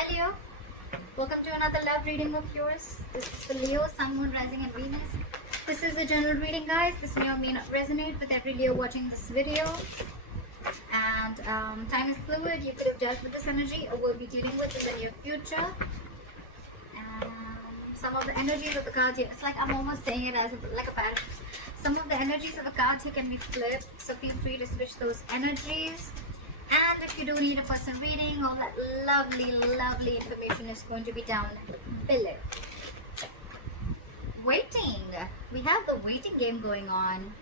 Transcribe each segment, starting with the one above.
Hi Leo, welcome to another love reading of yours. This is for Leo, Sun, Moon, Rising and Venus. This is a general reading, guys. This may or may not resonate with every Leo watching this video. And time is fluid. You could have dealt with this energy or will be dealing with in the near future. Some of the energies of the cards here, it's like I'm almost saying it as like a pattern. Some of the energies of the cards here can be flipped, so feel free to switch those energies. And if you do need a personal reading, all that lovely information is going to be down below. Waiting. We have the waiting game going on.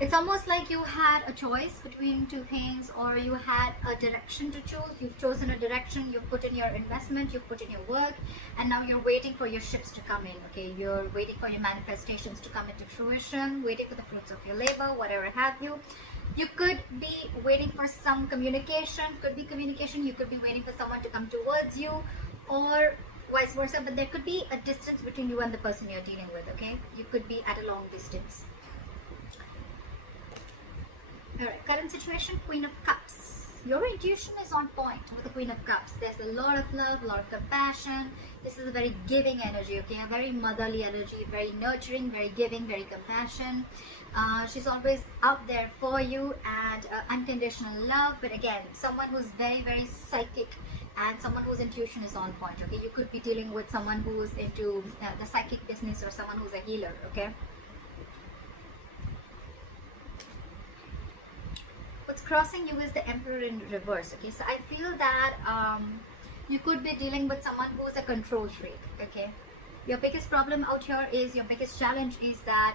It's almost like you had a choice between two things, or you had a direction to choose. You've chosen a direction, you've put in your investment, you've put in your work, and now you're waiting for your ships to come in, okay? You're waiting for your manifestations to come into fruition, waiting for the fruits of your labor, whatever have you. You could be waiting for some communication, could be communication, you could be waiting for someone to come towards you, or vice versa, but there could be a distance between you and the person you're dealing with, okay? You could be at a long distance. Alright, current situation, Queen of Cups. Your intuition is on point with the Queen of Cups. There's a lot of love, a lot of compassion. This is a very giving energy, okay? A very motherly energy, very nurturing, very giving, very compassion. She's always out there for you, and unconditional love. But again, someone who's very psychic and someone whose intuition is on point, okay? You could be dealing with someone who's into the psychic business, or someone who's a healer, okay? What's crossing you is the Emperor in reverse, okay? So I feel that you could be dealing with someone who's a control freak, okay? Your biggest problem out here is, your biggest challenge is that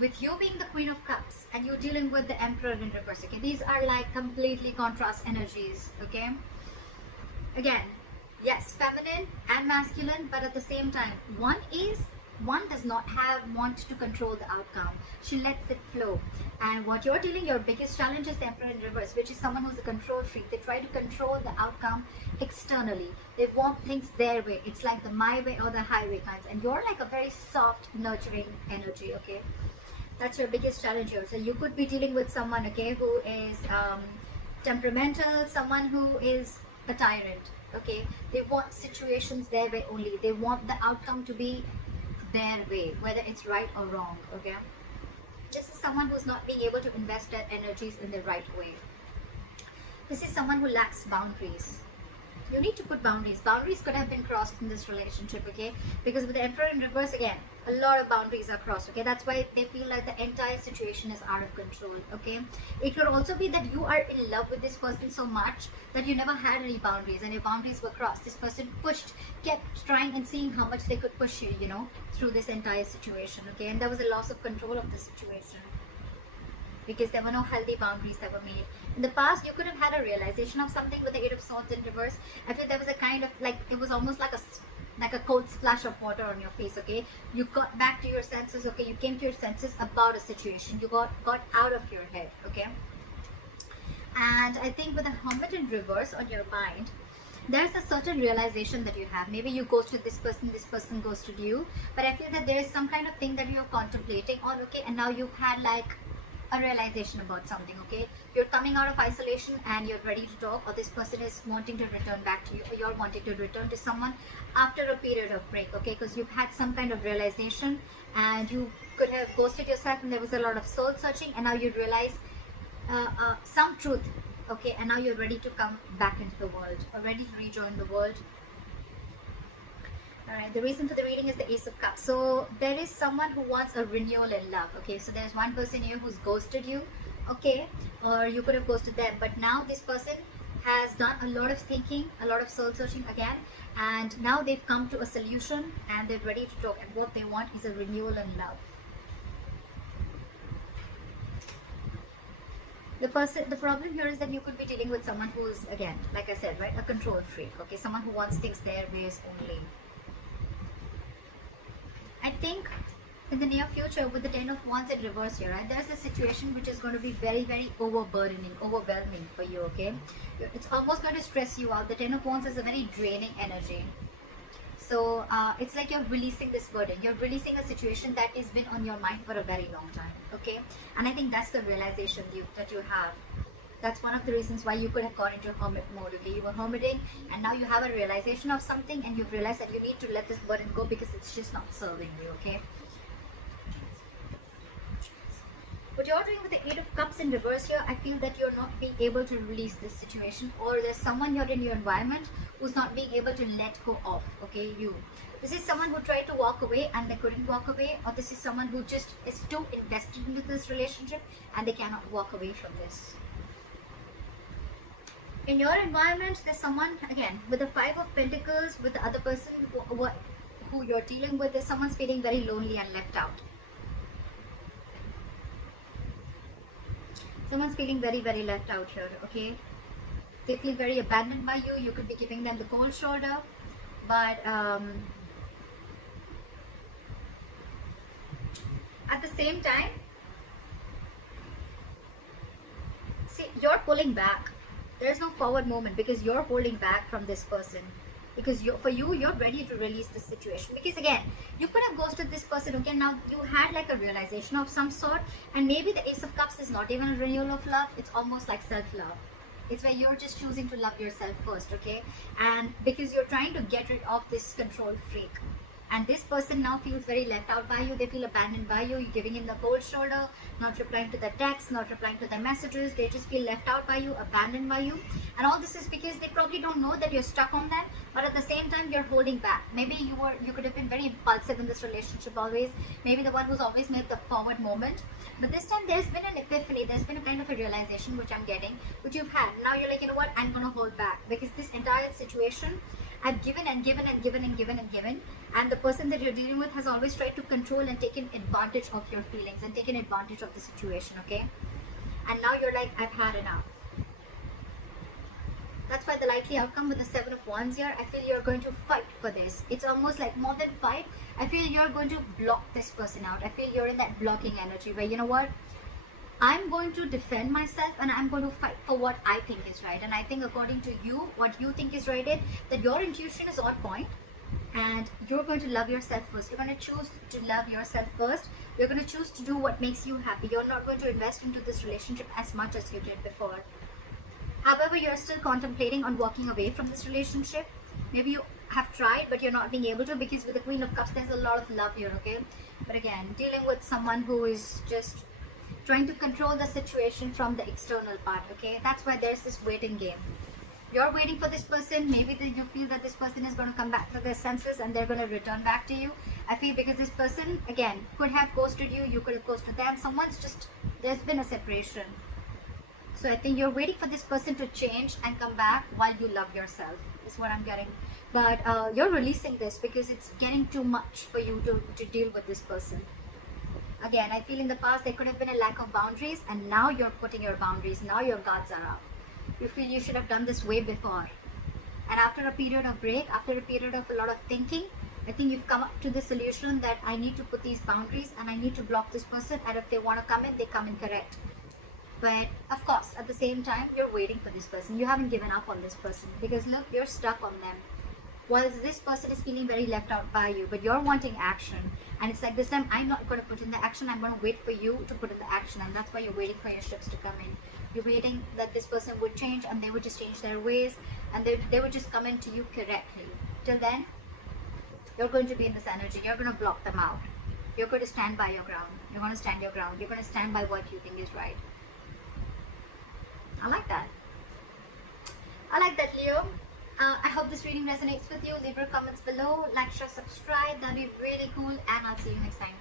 with you being the Queen of Cups and you dealing with the Emperor in reverse, okay? These are like completely contrast energies, okay? Again, yes, feminine and masculine, but at the same time, one does not want to control the outcome. She lets it flow. And what you're dealing, your biggest challenge is the Emperor in reverse, which is someone who's a control freak. They try to control the outcome externally. They want things their way. It's like the my way or the highway kinds. And you're like a very soft, nurturing energy, okay? That's your biggest challenge here. So you could be dealing with someone, okay, who is temperamental, someone who is a tyrant, okay? They want situations their way only. They want the outcome to be their way, whether it's right or wrong, okay? This is someone who's not being able to invest their energies in the right way. This is someone who lacks boundaries. You need to put boundaries. Boundaries could have been crossed in this relationship, okay? Because with the Emperor in reverse, again, a lot of boundaries are crossed, okay? That's why they feel like the entire situation is out of control, okay? It could also be that you are in love with this person so much that you never had any boundaries, and your boundaries were crossed. This person kept trying and seeing how much they could push you, you know, through this entire situation, okay? And there was a loss of control of the situation, because there were no healthy boundaries that were made. In the past, you could have had a realization of something with the Eight of Swords in reverse. I feel there was a kind of, like, it was almost like a cold splash of water on your face, okay? You got back to your senses, okay? You came to your senses about a situation. You got out of your head, okay? And I think with the Hermit in reverse on your mind, there's a certain realization that you have. Maybe you ghosted this person ghosted you. But I feel that there is some kind of thing that you're contemplating on, okay? And now you've had like a realization about something, okay? You're coming out of isolation and you're ready to talk, or this person is wanting to return back to you, or you're wanting to return to someone after a period of break, okay? Because you've had some kind of realization, and you could have ghosted yourself, and there was a lot of soul searching, and now you realize some truth, okay? And now you're ready to come back into the world, or ready to rejoin the world. Alright, the reason for the reading is the Ace of Cups. So there is someone who wants a renewal in love, okay? So there's one person here who's ghosted you, okay? Or you could have ghosted them, but now this person has done a lot of thinking, a lot of soul searching again, and now they've come to a solution and they're ready to talk, and what they want is a renewal in love. The problem here is that you could be dealing with someone who's, again, like I said, right, a control freak, okay? Someone who wants things their ways only. I think in the near future, with the Ten of Wands in reverse here, right, there's a situation which is going to be very overwhelming for you, okay? It's almost going to stress you out. The Ten of Wands is a very draining energy. So it's like you're releasing this burden. You're releasing a situation that has been on your mind for a very long time, okay? And I think that's the realization that you have. That's one of the reasons why you could have gone into hermit mode. Okay, you were hermiting, and now you have a realization of something, and you've realized that you need to let this burden go because it's just not serving you. Okay. What you're doing with the Eight of Cups in reverse here, I feel that you're not being able to release this situation, or there's someone here in your environment who's not being able to let go of. Okay, you. This is someone who tried to walk away and they couldn't walk away, or this is someone who just is too invested into this relationship and they cannot walk away from this. In your environment, there's someone, again, with the Five of Pentacles, with the other person who you're dealing with, there's someone's feeling very lonely and left out. Someone's feeling very, very left out here, okay? They feel very abandoned by you. You could be giving them the cold shoulder, but at the same time, see, you're pulling back. There's no forward movement because you're holding back from this person. Because you're ready to release this situation. Because again, you could have ghosted this person. Okay, now you had like a realization of some sort, and maybe the Ace of Cups is not even a renewal of love. It's almost like self-love. It's where you're just choosing to love yourself first, okay? And because you're trying to get rid of this control freak. And this person now feels very left out by you. They feel abandoned by you. You're giving in the cold shoulder, not replying to the texts, not replying to the messages. They just feel left out by you, abandoned by you. And all this is because they probably don't know that you're stuck on them, but at the same time you're holding back. Maybe you could have been very impulsive in this relationship always. Maybe the one who's always made the forward moment. But this time there's been an epiphany. There's been a kind of a realization which I'm getting, which you've had. Now you're like, you know what? I'm gonna hold back because this entire situation I've given and given and given and given and given, and the person that you're dealing with has always tried to control and taken advantage of your feelings and taken advantage of the situation, okay? And now you're like, I've had enough. That's why the likely outcome with the Seven of Wands here, I feel you're going to fight for this. It's almost like more than fight. I feel you're going to block this person out. I feel you're in that blocking energy where, you know what? I'm going to defend myself and I'm going to fight for what I think is right. And I think according to you, what you think is right is that your intuition is on point and you're going to love yourself first. You're going to choose to love yourself first. You're going to choose to do what makes you happy. You're not going to invest into this relationship as much as you did before. However, you're still contemplating on walking away from this relationship. Maybe you have tried, but you're not being able to because with the Queen of Cups, there's a lot of love here, okay? But again, dealing with someone who is just trying to control the situation from the external part, okay? That's why there's this waiting game. You're waiting for this person. Maybe you feel that this person is going to come back to their senses and they're going to return back to you. I feel because this person, again, could have ghosted you. You could have ghosted them. There's been a separation. So I think you're waiting for this person to change and come back while you love yourself, is what I'm getting. But you're releasing this because it's getting too much for you to deal with this person. Again, I feel in the past there could have been a lack of boundaries, and now you're putting your boundaries. Now your guards are up. You feel you should have done this way before. And after a period of break, after a period of a lot of thinking, I think you've come up to the solution that I need to put these boundaries and I need to block this person, and if they want to come in, they come in correct. But of course, at the same time, you're waiting for this person. You haven't given up on this person because look, you're stuck on them. Whilst this person is feeling very left out by you, but you're wanting action. And it's like this time, I'm not going to put in the action. I'm going to wait for you to put in the action. And that's why you're waiting for your ships to come in. You're waiting that this person would change and they would just change their ways. And they would just come into you correctly. Till then, you're going to be in this energy. You're going to block them out. You're going to stand by your ground. You're going to stand your ground. You're going to stand by what you think is right. I like that. I like that, Leo. I hope this reading resonates with you. Leave your comments below, like, share, subscribe. That'd be really cool, and I'll see you next time.